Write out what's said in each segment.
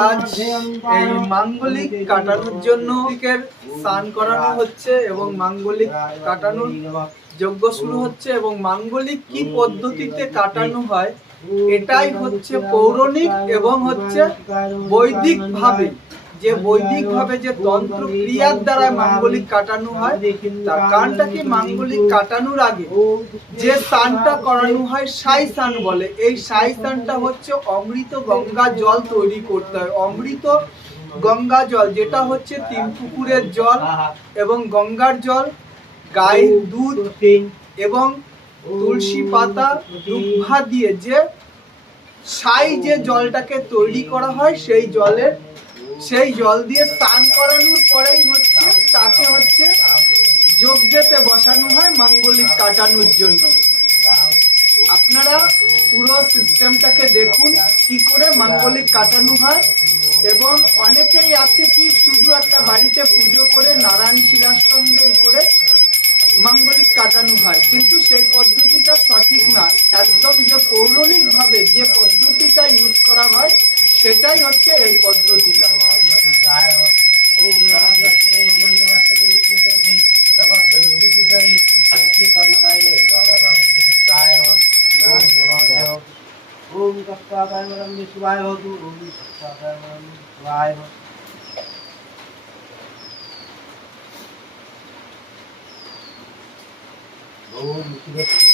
আজ এই মাঙ্গলিক কাটানোর জন্য স্নান করানো হচ্ছে এবং মাঙ্গলিক কাটানোর যজ্ঞ শুরু হচ্ছে এবং মাঙ্গলিক কি পদ্ধতিতে কাটানো হয়, এটাই হচ্ছে পৌরাণিক এবং হচ্ছে বৈদিক ভাবে যে বৈদিক ভাবে যে তন্ত্র ক্রিয়ার দ্বারা মাঙ্গলিক কাটানো হয়, তার কারণটা কি মাঙ্গলিক কাটানোর আগে? যে স্নানটা করানো হয়, সাই স্নান বলে। এই সাই স্নানটা হচ্ছে অমৃত গঙ্গা জল তৈরি করতে হয়। অমৃত গঙ্গা জল, যেটা হচ্ছে তিন পুকুরের জল এবং গঙ্গার জল গায়ের দুধ এবং তুলসী পাতা দুব্বা দিয়ে যে সাই যে জলটাকে তৈরি করা হয়, সেই জলের সেই জল দিয়ে স্নান করানোর পরেই হচ্ছে, তাকে হচ্ছে যজ্ঞেতে বসানো হয় মাঙ্গলিক কাটানোর জন্য। আপনারা পুরো সিস্টেমটাকে দেখুন, কি করে মাঙ্গলিক কাটানো হয়, এবং অনেকেই আছে কি শুধু একটা বাড়িতে পুজো করে নারায়ণ শিলার সঙ্গে করে মাঙ্গলিক কাটানো হয়, কিন্তু সেই পদ্ধতিটা সঠিক না। একদম যে পৌরাণিক ভাবে যে পদ্ধতিটা ইউজ করা হয় সেটাই হচ্ছে এই পদ্ধতিটা ओम तत्वाय नमः शिवाय होतु ओम तत्वाय नमः शिवाय होतु ओम शिवाय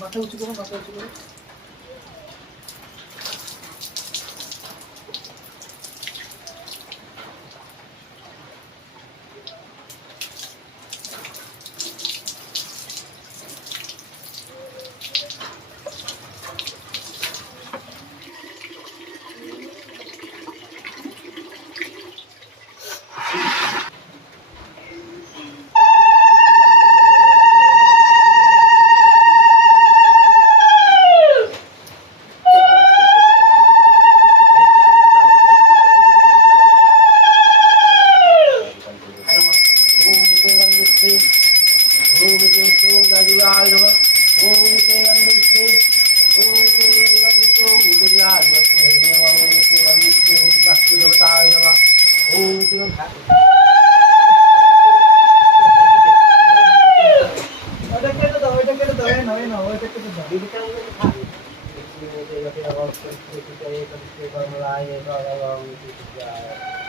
মাথা উঁচু করো মাথা উঁচু করো ওটা কেটে দাও ওটা কেটে দাও এই নাও এই নাও ওটা কেটে দাও এটা তার দাম এটা তার দাম এটা লক্ষ্মী